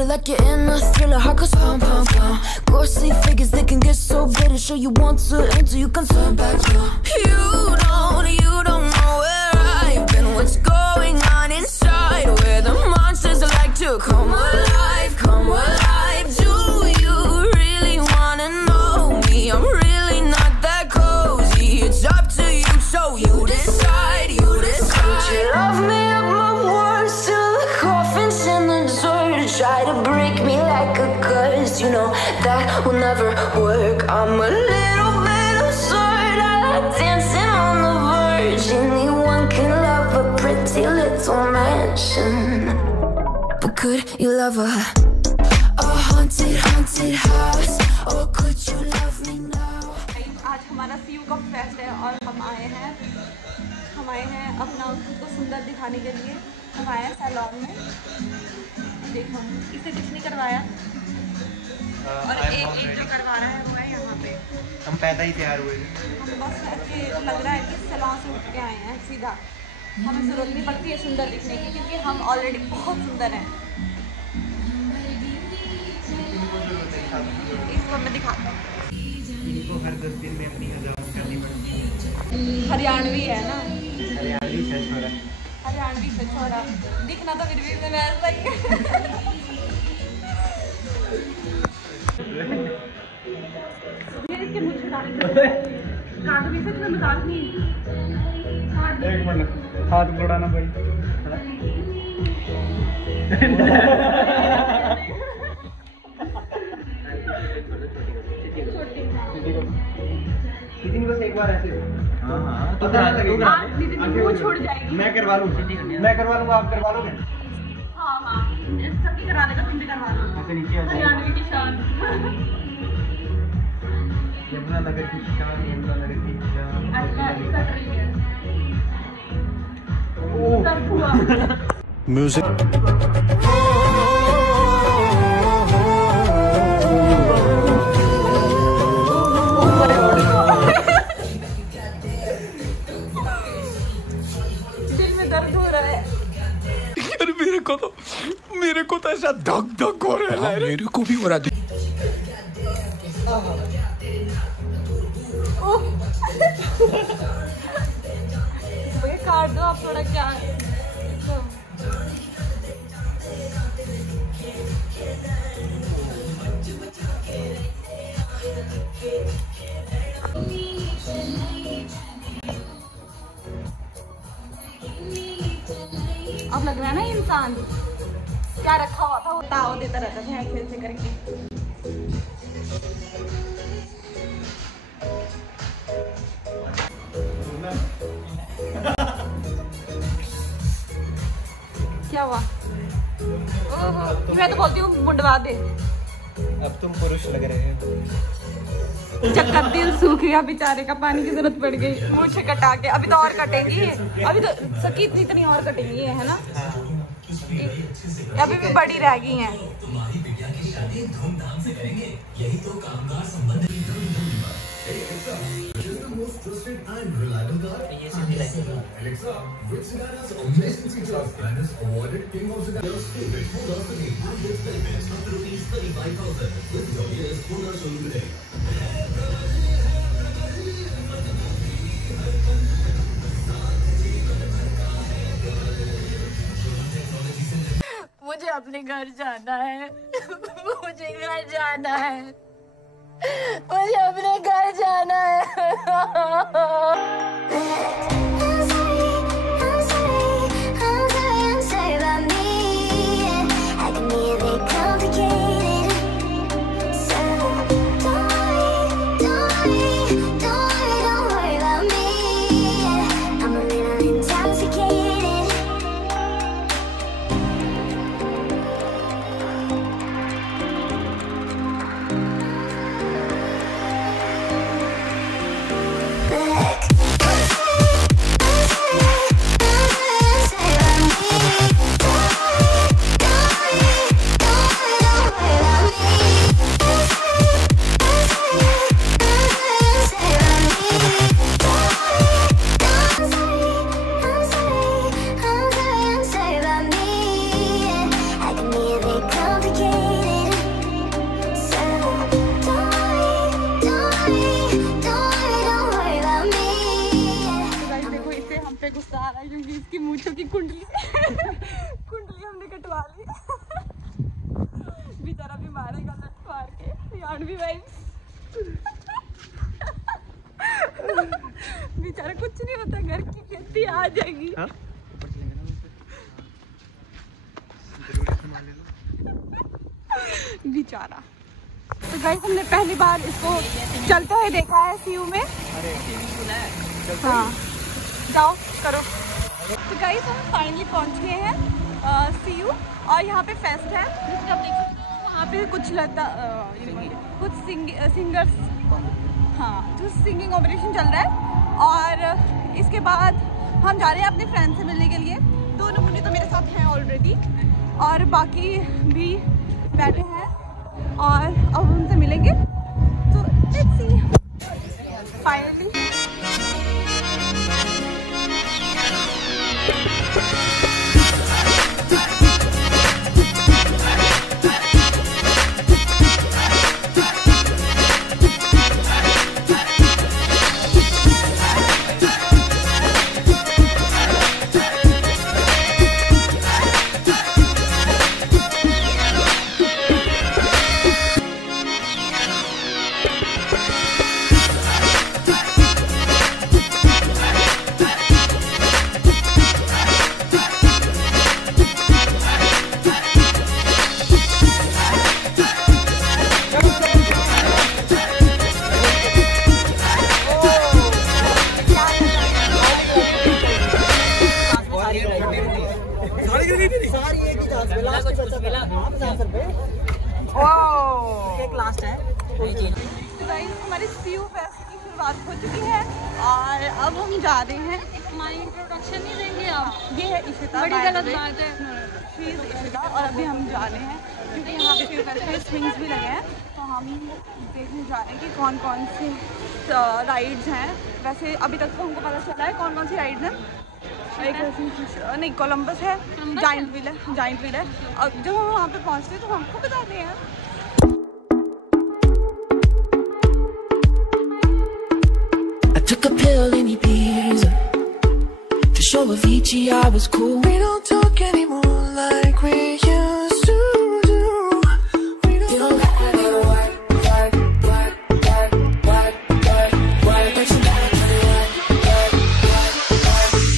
it like you're in a thriller. Heart goes pound, pound, pound. Ghostly figures, they can get so bitter. Sure you want to enter, you can turn back. You don't know where I've been. What's going on inside? Where the monsters like to come alive, come alive. Do you really wanna know me? I'm really not that cozy. It's up to you, so you decide, you decide. Would you love me up my words till the coffin's in the dirt? Try to break me like a curse, you know that will never work. I'm a little bit absurd, I like dancing on the verge. Anyone can love a pretty little mansion, but could you love a haunted, haunted house? Or could you love me now? आज हमारा CU का fest है और हम आए हैं अपना खुद को सुंदर दिखाने के लिए। हम आए हैं सैलून में। देखो इसे कुछ नहीं करवाया और एक जो करवा रहा है वो है यहाँ पे। हम पैदा ही तैयार हुए, हम बस ऐसे लग रहा है कि सैलून से उठ के आए हैं सीधा। हमें जरूरत नहीं पड़ती है सुंदर दिखने की, क्योंकि हम ऑलरेडी बहुत सुंदर हैं। इसको मैं दिखाता हूँ। इनको हर 10 दिन में अपनी हजाम करनी पड़ती है। हरियाणवी है ना, हरियाणवी से छोड़ा, हरियाणवी से छोड़ा। दिखना तो फिर भी मैं ऐसा ही इसके मुझे काट भी से तुम्हें बता नहीं। एक मिनट हाथ बढ़ाना भाई। नितिन बस एक बार ऐसे। हाँ तो वो छोड़ जाएगी। मैं करवा लूँगा, आप करवा लोगे? हाँ सबकी करा देगा, तुम भी करवा लो। ऐसे नीचे आ जाए। हरियाणवी की शान, यमुनानगर की शान, यमुनानगर की शान। म्यूजिक दिल में दर्द हो रहा है। यार मेरे को तो ऐसा धक धक हो रहा है। मेरे को भी हो रहा है। भैया काट दो आप थोड़ा। क्या अब लग रहा है ना इंसान क्या रखा हुआ था, वो ताव देता रहता था ऐसे ऐसे करके। क्या हुआ? ओहो मैं तो बोलती हूँ मुंडवा दे। अब तुम पुरुष लग रहे हो। चक्कर दिल सूख गया बेचारे का, पानी की जरूरत पड़ गई। मुझे कटा के अभी तो और कटेंगी, अभी तो सकी इतनी और कटेंगी है ना, अभी भी बड़ी रह गई हैं। मुझे अपने घर जाना है। मुझे घर जाना है, मुझे अपने घर जाना है। वाली बेचारा भी मारेगा लट मार के यानवी भाई बेचारा कुछ नहीं होता, घर की खेती आ जाएगी। बेचारा। तो गाइस हमने पहली बार इसको चलते हुए देखा है सीयू में। हाँ जाओ करो। तो गाइस हम फाइनली पहुंच गए हैं सीयू और यहाँ पे फेस्ट है जिसमें आप देख सकते हो। वहाँ पे कुछ सिंगर्स, हाँ जो सिंगिंग कॉम्पिटिशन चल रहा है। और इसके बाद हम जा रहे हैं अपने फ्रेंड से मिलने के लिए। 2 नमूने तो मेरे साथ हैं ऑलरेडी और बाकी भी बैठे हैं और अब उनसे मिलेंगे। तो लेट्स सी फाइनली। हमारे सीयू फेस्ट की शुरुआत हो चुकी है और अब हम जा रहे हैं। हमारी इंट्रोडक्शन नहीं देंगे आप? ये है इशिता, बड़ी गलत बात है। इशिता और अभी हम जा रहे हैं क्योंकि यहाँ पे सीयू फेस्ट में स्विंग्स भी लगे हैं। तो हम देखने जा रहे हैं कि कौन कौन से राइड्स हैं। वैसे अभी तक तो हमको पता चला है कौन कौन सी राइड्स हैं। नहीं कोलंबस है, जाइंट व्हील है। और जब हम वहाँ पे पहुँचते हैं तो हमको बताते हैं। Took a pill in Ibiza to show Avicii I was cool. We don't talk anymore like we used to do. We don't work.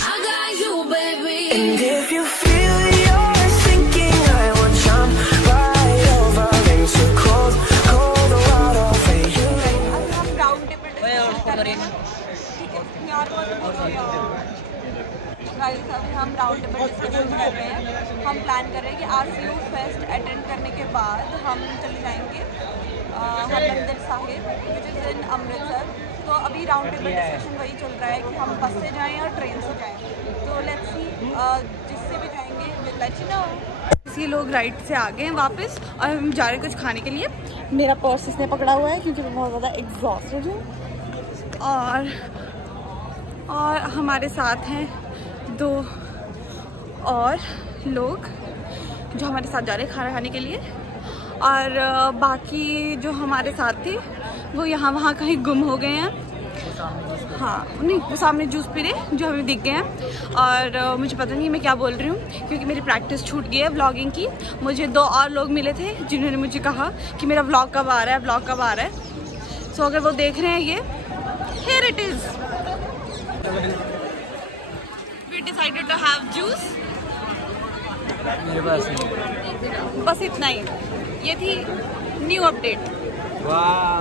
I got you, baby. And if you feel you're sinking, I will jump right over into cold water for you. हम round table discussion कर रहे हैं। Guys अभी हम round table discussion कर रहे हैं। हम प्लान कर रहे हैं कि आज सीयू फेस्ट अटेंड करने के बाद हम चले जाएंगे Harmandir Sahib which is in Amritsar. तो अभी राउंड टेबल डिस्कशन वही चल रहा है कि हम बस से जाएं और ट्रेन से जाएं। तो लेट्स सी जिससे भी जाएंगे विल लेट यू नो। ये लोग राइड से आ गए हैं वापस और हम जा रहे हैं कुछ खाने के लिए। मेरा पर्स इसने पकड़ा हुआ है क्योंकि मैं बहुत ज़्यादा एग्जॉस्टेड हूँ। और हमारे साथ हैं 2 और लोग जो हमारे साथ जा रहे हैं खाना खाने के लिए। और बाकी जो हमारे साथ थे वो यहाँ वहाँ कहीं गुम हो गए हैं। हाँ नहीं, वो सामने जूस पी रहे जो हमें दिख गए हैं। और मुझे पता नहीं मैं क्या बोल रही हूँ क्योंकि मेरी प्रैक्टिस छूट गई है व्लॉगिंग की। मुझे 2 और लोग मिले थे जिन्होंने मुझे कहा कि मेरा व्लॉग कब आ रहा है। सो अगर वो देख रहे हैं ये here it is. We decided to have juice. मेरे पास नहीं। बस इतना ही। ये थी न्यू अपडेट। वाह।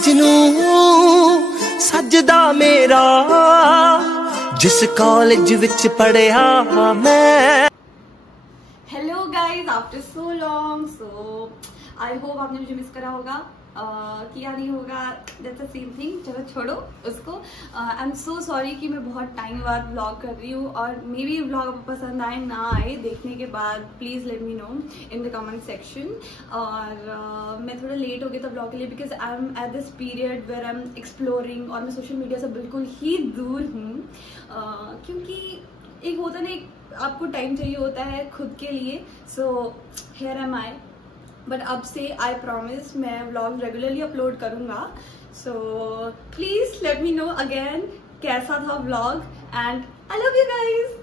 मजनू सजदा मेरा जिस कॉलेज विच पढ़िया मैं। Hello guys, after so long, so I hope आपने मुझे मिस करा होगा, किया नहीं होगा, दैट्स द सेम थिंग, चलो छोड़ो उसको। आई एम सो सॉरी कि मैं बहुत टाइम बाद व्लॉग कर रही हूँ, और मे बी व्लॉग आपको पसंद आए ना आए, देखने के बाद please let me no in the comment section. और मैं थोड़ा लेट हो गया था व्लॉग के लिए, because I am at this period where I am exploring, और मैं सोशल मीडिया से बिल्कुल ही दूर हूँ, क्योंकि एक होता ना, एक आपको टाइम चाहिए होता है खुद के लिए। So here am I, but अब से आई प्रॉमिस मैं व्लॉग रेगुलरली अपलोड करूँगा। So please let me know again कैसा था vlog, and I love you guys.